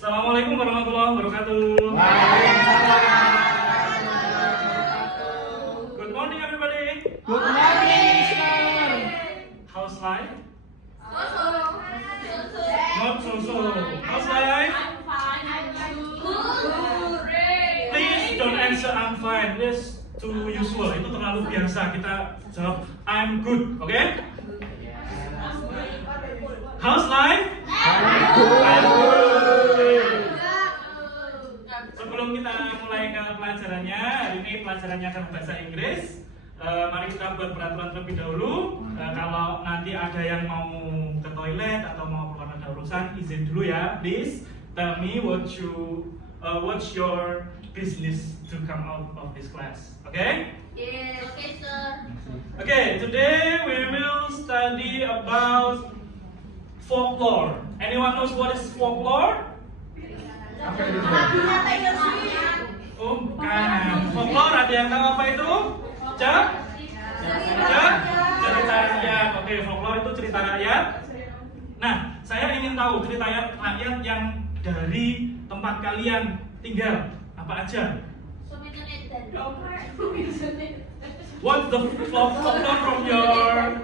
Assalamualaikum warahmatullahi wabarakatuh. Good morning everybody. Good morning, sir. How's life? Not so. How's life? Please don't answer I'm fine. This too usual. Itu terlalu biasa. Kita jawab I'm good. Okay? How's life? I'm good. Sebelum kita mulai ke pelajarannya, hari ini pelajarannya akan bahasa Inggris. Mari kita buat peraturan terlebih dahulu. Kalau nanti ada yang mau ke toilet atau mau keluar ada urusan, izin dulu ya. Please tell me what's your business to come out of this class. Okay? Yes. Okay, sir. Okay, today we will study about folklore. Anyone knows what is folklore? Apa itu? Oh, bukan. Folklore ada yang tahu apa itu? Cerita rakyat. Oke, folklore itu cerita rakyat. Nah, saya ingin tahu cerita rakyat yang dari tempat kalian tinggal apa aja? What's the folklore from your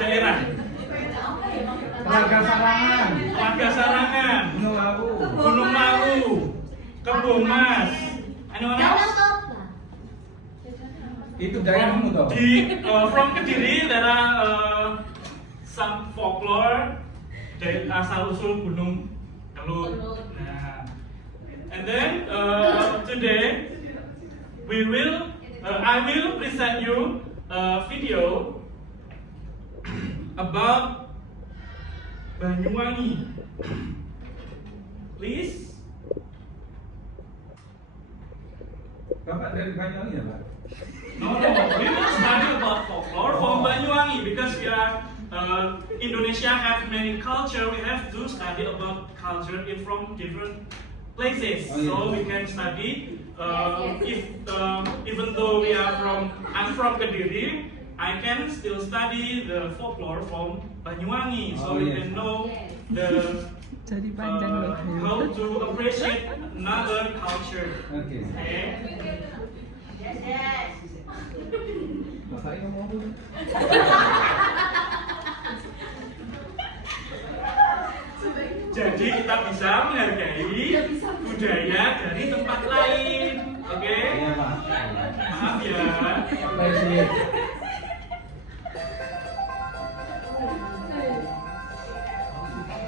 daerah? Warga Sarangan. Warga Sarangan, Gunung Lawu. Gunung Lawu, Kebun Mas. Anyone else? Itu daerahmu toh? From Kediri, there are some folklore dari asal usul Gunung Kelut. Nah, and then today I will present you a video about Banyuwangi. Please. Bapak dari Banyuwangi ya, Pak? No. We will study about folklore from Banyuwangi because we are Indonesia have many culture. We have to study about culture from different places. Oh, yeah. So we can study. Even though I'm from Kediri, I can still study the folklore from Banyuwangi, so we can know the how to appreciate another culture. Oke. Yes. Bapak yang mau dulu. Jadi kita bisa menghargai budaya dari tempat lain, oke? Iya, Pak. Maaf ya. Baik.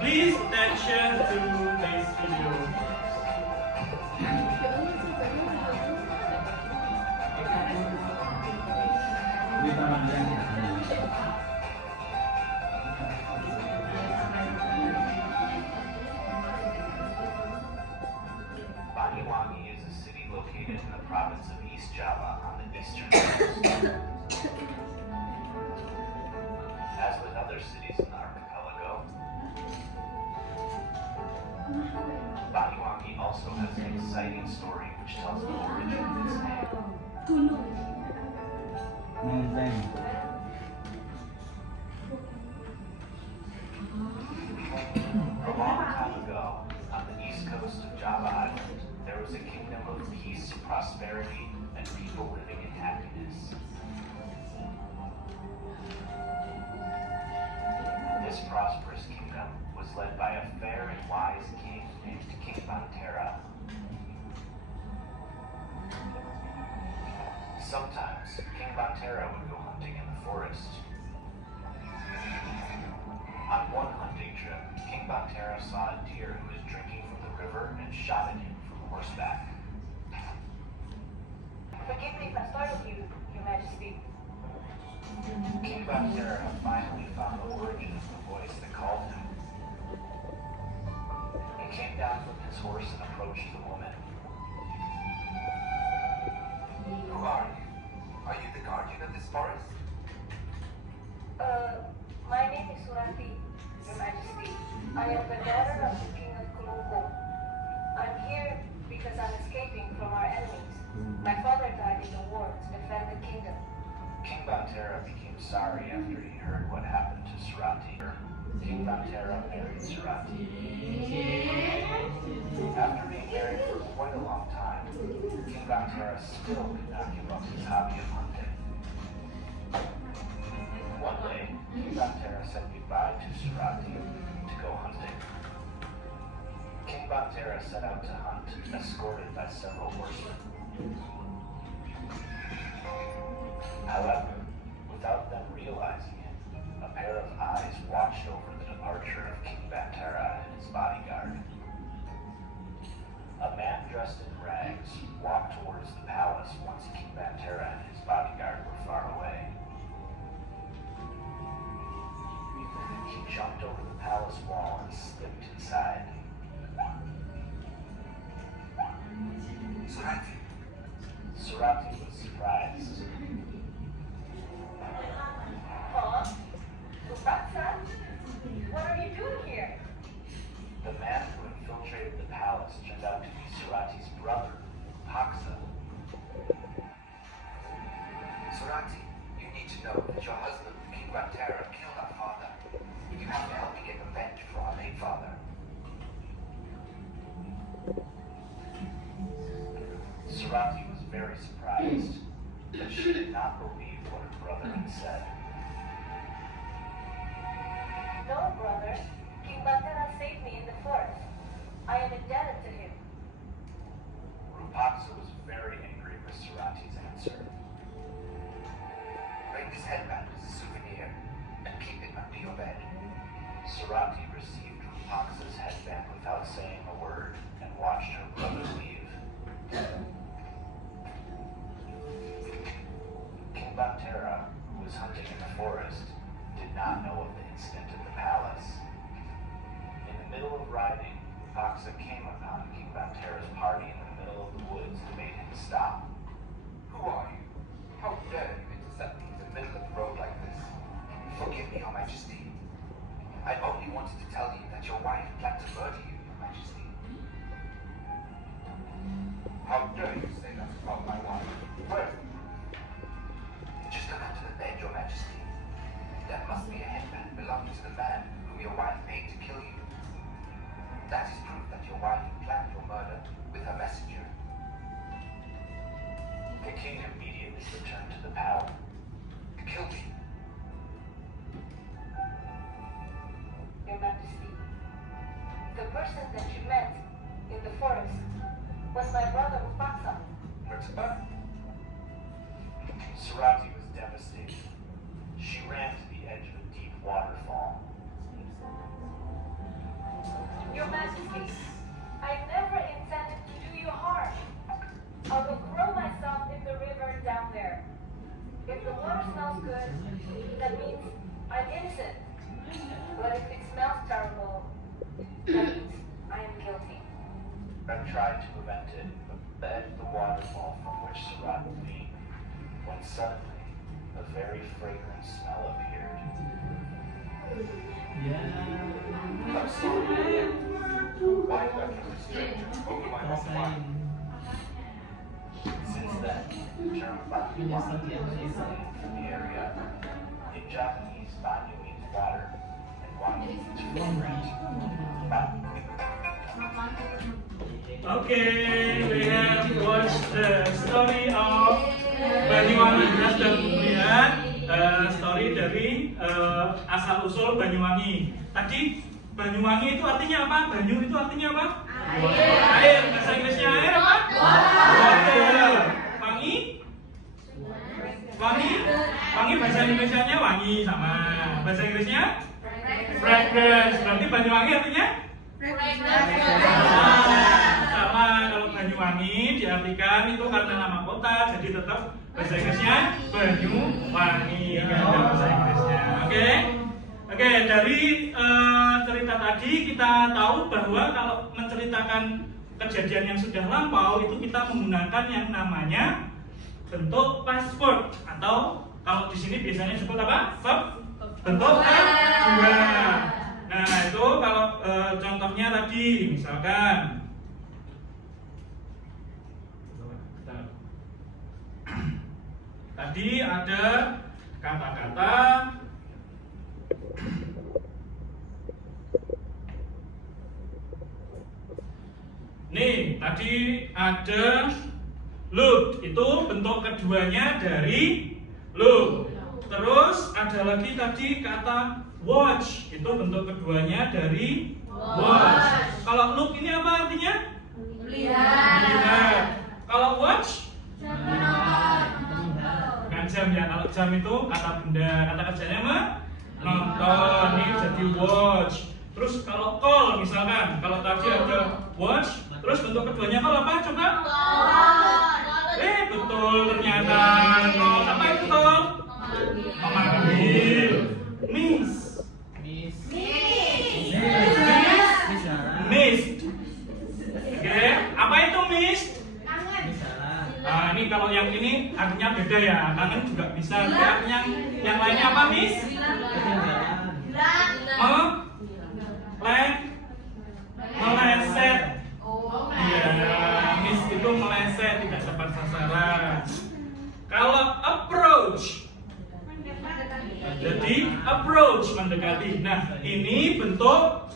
Please attention to this video. Di tangan yang Banyuwangi is a city located in the province of East Java on the eastern coast. As with other cities in the archipelago, Banyuwangi also has an exciting story which tells the origin of its name. Menteng. A long time ago, on the east coast of Java Island, there was a kingdom of peace, prosperity, and people living in happiness. This prosperous kingdom was led by a fair and wise king named King Bantera. Sometimes, King Bantera would go hunting in the forest. On one hunting trip, King Bantera saw a deer who was drinking from the river and shot at him from horseback. Forgive me if I startled you, Your Majesty. King Bantera finally found the origin of the voice that called him. He came down from his horse and approached the woman. Who are you? Are you the guardian of this forest? My name is Surati, Your Majesty. I am the daughter of the King of Kuloko. I'm here because I'm escaping from our enemies. My father died in the war to defend the kingdom. King Bantera became sorry after he heard what happened to Surati. King Bantera married Surati. Bantera still could not give up his hobby of hunting. One day, King Bantera said goodbye to Surati to go hunting. King Bantera set out to hunt, escorted by several horsemen. However, without them realizing it, a pair of eyes watched over the departure of King Bantera and his bodyguard. A man dressed in rags walked towards the palace once King Bantera and his bodyguard were far away. He jumped over the palace wall and slipped inside. Surati, Surati was surprised. Huh? Mufasa? What are you doing here? The man who infiltrated the palace turned out to be Surati's brother, Paksa. Surati, you need to know that your husband, King Bantera, killed our father. You have to help me get revenge for our late father. Surati was very surprised, but she did not believe what her brother had said. No, brother. King Bantera saved me in the forest. I am indebted to him. Rupaksa was very angry with Surati's answer. Bring this headband as a souvenir and keep it under your bed. Surati received Rupaksa's headband without saying a word and watched her brother leave. King Bantera, who was hunting in the forest, did not know of the incident at the palace. In the middle of riding, Rupaksa came upon King Bantera's party in the middle of the woods and made him stop. Who are you? How dare you intercept me in the middle of the road like this? Forgive me, Your Majesty. I only wanted to tell you that your wife planned to murder you, Your Majesty. How dare you say that about my wife? Where? Just look under the bed, Your Majesty. That must be a headband belonging to the man whom your wife paid to kill you. That is proof that your wife planned your murder with her messenger. The king immediately returned to the palace. Kill me. Your Majesty. The person that you met in the forest was my brother Mufasa. Surati was devastated. She ran to the edge of a deep waterfall. Your Majesty, I never intended to do you harm. I will throw myself in the river down there. If the water smells good, that means I'm innocent. But if it smells terrible, that means I am guilty. I tried to prevent it, but the edge of the waterfall from which Surati leaned, when suddenly a very fragrant smell appeared. I'm sorry. Why did I trust a stranger to open my own mind? Since then, the term Banyuwangi was renamed for the area. In Japanese, Banyu means water, and Wangi means fragrant. Okay, we have watched the story of Banyuwangi. Kita sudah melihat story dari asal usul Banyuwangi. Tadi Banyuwangi itu artinya apa? Banyu itu artinya apa? Air. Bahasa Inggrisnya air apa? Water. Wangi? Wangi? Wangi bahasa Indonesianya wangi sama. Bahasa Inggrisnya? Fragrance. Berarti Banyuwangi artinya? Sama. Kalau Banyuwangi diartikan itu karena nama kota, jadi tetap bahasa Inggrisnya Banyuwangi. Bahasa Inggrisnya. Oke? Oke, dari cerita tadi kita tahu bahwa kalau menceritakan kejadian yang sudah lampau itu kita menggunakan yang namanya bentuk pasport atau kalau di sini biasanya disebut apa? Bentuk A2. Nah, itu kalau contohnya tadi misalkan tadi ada kata-kata nih, tadi ada look itu bentuk keduanya dari look. Terus ada lagi tadi kata watch, itu bentuk keduanya dari watch. Kalau look ini apa artinya? Lihat. Kalau watch? Bukan jam ya. Kalau jam itu kata benda, kata kerjanya apa? Nonton. Ini jadi watch. Terus kalau call misalkan, kalau tadi ada watch, terus bentuk keduanya call apa? Coba. Betul ternyata. Call apa itu call? Memanggil. Miss. Missed. Oke, apa itu missed? Nah, ini kalau yang ini artinya beda ya. Kangen juga bisa. Artinya yang lainnya apa, Miss? Meleset. Iya, Miss itu meleset, tidak tepat sasaran. Kalau approach, jadi approach mendekati. Nah, ini bentuk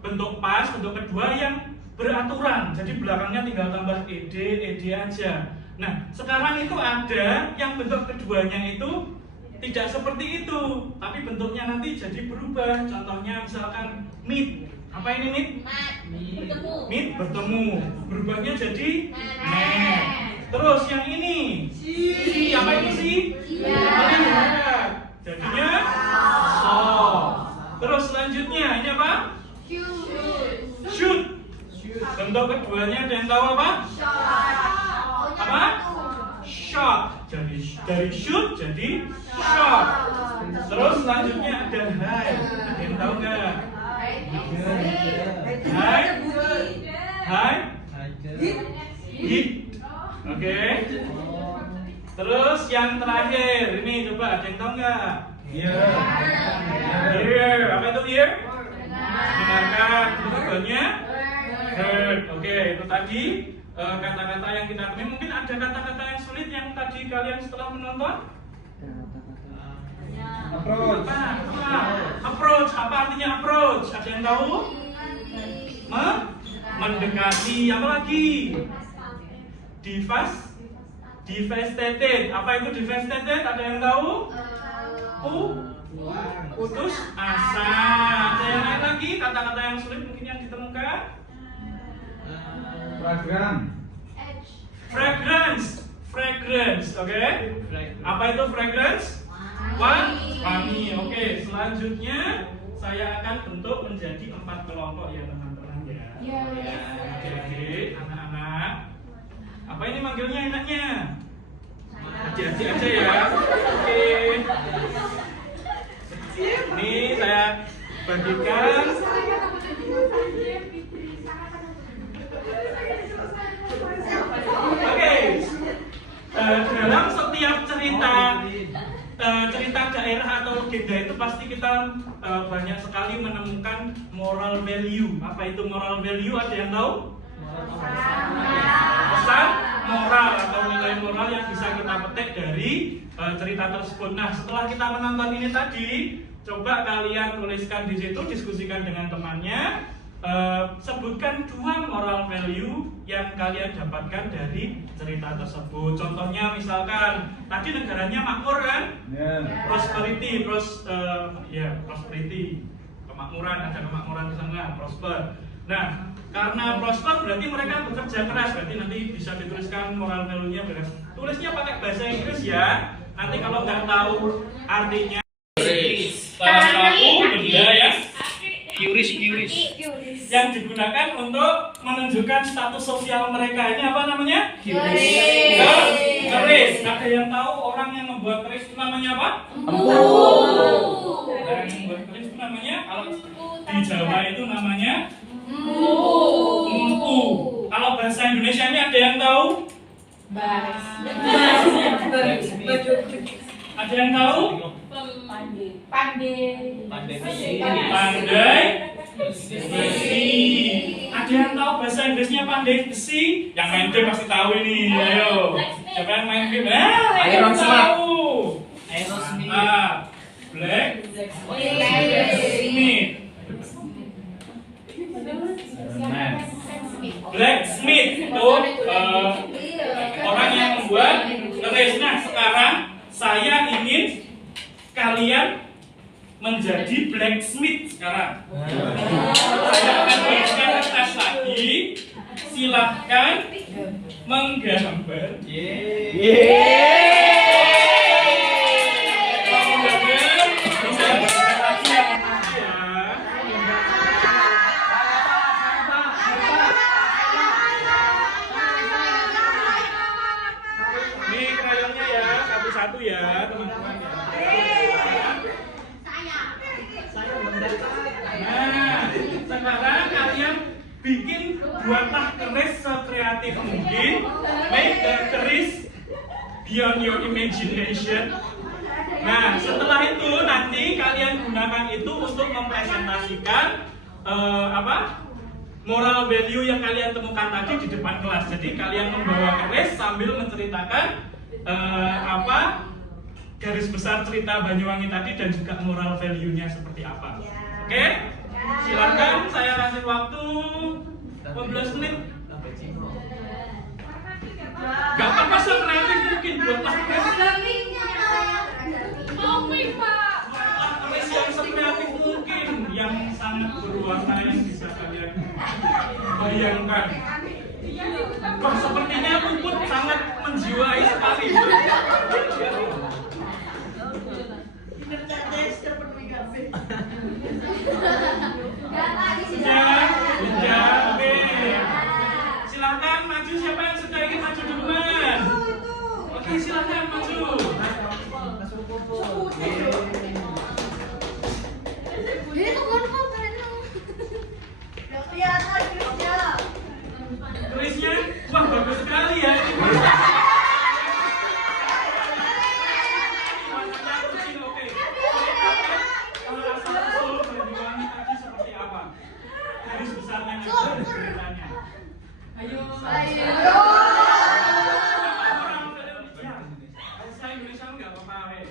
bentuk pas, bentuk kedua yang beraturan. Jadi belakangnya tinggal tambah ed aja. Nah, sekarang itu ada yang bentuk keduanya itu tidak seperti itu, tapi bentuknya nanti jadi berubah. Contohnya misalkan meet. Apa ini meet? Meet bertemu. Berubahnya jadi met. Terus yang ini si. Apa ini si? Melihat. Jadinya saw. Terus selanjutnya ini apa? Shoot. Bentuk keduanya ada yang tahu apa? Apa? Shot. Jadi dari shoot jadi shot. Terus selanjutnya ada hide. Ada yang tahu nggak? Hide. Hit. Oke. Terus yang terakhir ini coba ada yang tahu nggak? Here. Apa itu here? Dengarkan. Keduanya heard. Oke, itu tadi kata-kata yang kita temui. Mungkin ada kata-kata yang sulit yang tadi kalian setelah menonton? Approach. Approach. Apa artinya approach? Ada yang tahu? Mendekati. Apa lagi? Devastated. Apa itu devastated? Ada yang tahu? Putus asa. Ada yang lain lagi? Kata-kata yang sulit mungkin yang ditemukan? Fragrance. Oke. Apa itu fragrance? Wangi. Oke. Selanjutnya saya akan bentuk menjadi 4 kelompok ya teman-teman ya. Jadi anak-anak, apa ini manggilnya enaknya? Adik-adik aja ya. Oke. Ini saya bagikan. Oke. Dalam setiap cerita daerah atau legenda itu pasti kita banyak sekali menemukan moral value. Apa itu moral value? Ada yang tahu? Pesan moral atau nilai moral yang bisa kita petik dari cerita tersebut. Nah, setelah kita menonton ini tadi, coba kalian tuliskan di situ, diskusikan dengan temannya. Sebutkan 2 moral value yang kalian dapatkan dari cerita tersebut. Contohnya misalkan tadi negaranya makmur kan? Prosperity, prosperity, kemakmuran, ada kemakmuran di sana, prosper. Nah, karena prosper berarti mereka bekerja keras, berarti nanti bisa dituliskan moral value-nya beres. Tulisnya pakai bahasa Inggris ya. Nanti kalau nggak tahu artinya tahu benda ya. Qris yang digunakan untuk menunjukkan status sosial mereka. Ini apa namanya? Keris. Ada yang tahu orang yang membuat keris itu namanya apa? Orang yang membuat keris itu namanya, kalau di Jawa itu namanya empu. Kalau bahasa Indonesia ini ada yang tahu? Ada yang tahu? Pandai besi. Ada yang tahu bahasa Inggrisnya pandai besi? Yang main game pasti tahu ini. Ayo. Siapa yang main game? Iron tahu. Blacksmith itu silahkan menggambar. Menggambar bisa gambar lagi yang mana ya? Ini krayonnya ya, satu-satu ya teman-teman ya. Nah, sekarang kalian bikin buatlah keris sekreatif mungkin. Make the keris beyond your imagination. Nah, setelah itu nanti kalian gunakan itu untuk mempresentasikan moral value yang kalian temukan tadi di depan kelas. Jadi kalian membawa keris sambil menceritakan garis besar cerita Banyuwangi tadi dan juga moral value-nya seperti apa. Oke? Silakan, saya kasih waktu 15 menit. Gak apa-apa, sekreatif mungkin buatlah keris. Buatlah keris yang sekreatif mungkin, yang sangat berwarna yang bisa kalian bayangkan. Wah, sepertinya Puput sangat menjiwai sekali. Sudah, oke. Silakan maju, siapa yang sudah ingin maju duluan? Oke, silakan maju. Kerisnya, wah bagus sekali ya. Garis besarnya ayo. Bahasa Indonesia nggak apa-apa, wes.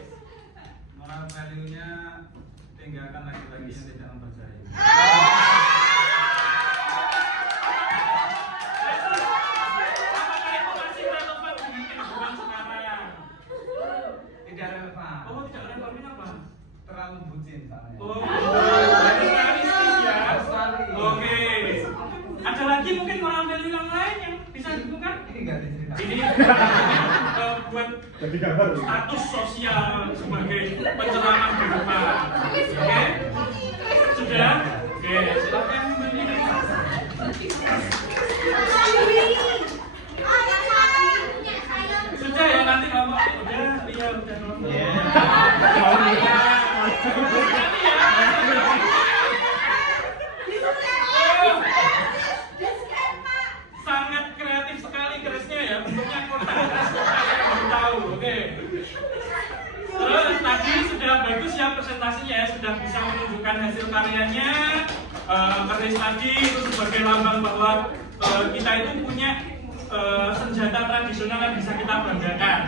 Moral value-nya tinggalkan laki-laki yang tidak mempercayai. Apakah itu masih relevan dengan kehidupan sekarang? Tidak relevan. Oh, tidak relevan, kenapa? Terlalu bucin soalnya. Oh, realistis ya. Oke. Ada lagi mungkin moral value yang lain yang bisa ditemukan? Ini nggak diceritakan. Ini buat status sosial sebagai pencerahan kehidupan. Oke? Sudah? Oke, silakan kembali. Sudah ya, nanti kamu sangat kreatif sekali kerisnya ya, bentuknya kotak. Saya baru tahu, oke. Terus tadi sudah bagus ya presentasinya ya, sudah bisa menunjukkan hasil karyanya. Keris tadi itu sebagai lambang bahwa kita itu punya senjata tradisional yang bisa kita banggakan.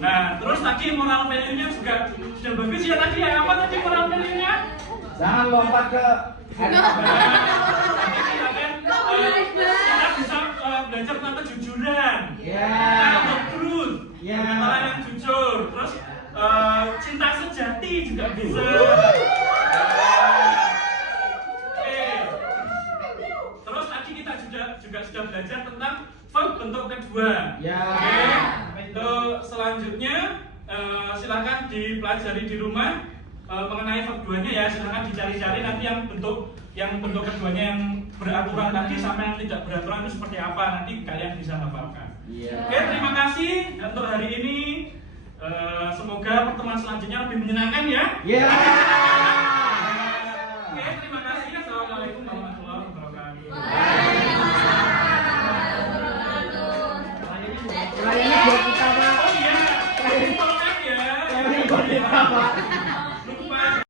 Nah, terus tadi moral value-nya juga sudah bagus ya tadi ya. Apa tadi moral value-nya? Jangan lompat ke Kita bisa belajar tentang kejujuran, tentang truth, kata yang jujur, terus cinta sejati juga bisa. Oke. Terus tadi kita juga sudah belajar tentang verb bentuk kedua. Oke. Untuk selanjutnya silakan dipelajari di rumah. Mengenai verb 2-nya ya, silahkan dicari-cari nanti yang bentuk keduanya yang beraturan tadi sama yang tidak beraturan itu seperti apa, nanti kalian bisa hafalkan. Oke, terima kasih untuk hari ini. Semoga pertemuan selanjutnya lebih menyenangkan ya.